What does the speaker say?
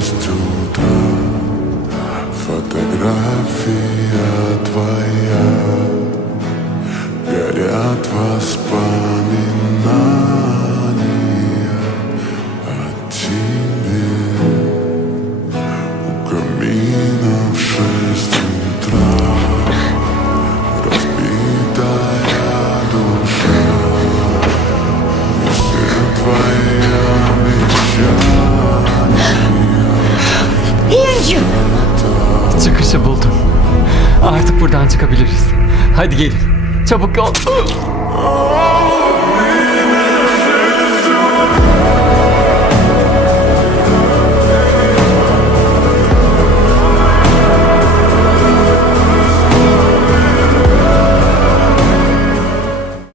6 утра. Фотография твоя, горят воспоминания о тебе. У камина в 6 утра, разбитая душа. Все твои обещания. İnci! Çıkışı buldum. Artık buradan çıkabiliriz. Hadi gelin. Çabuk ol.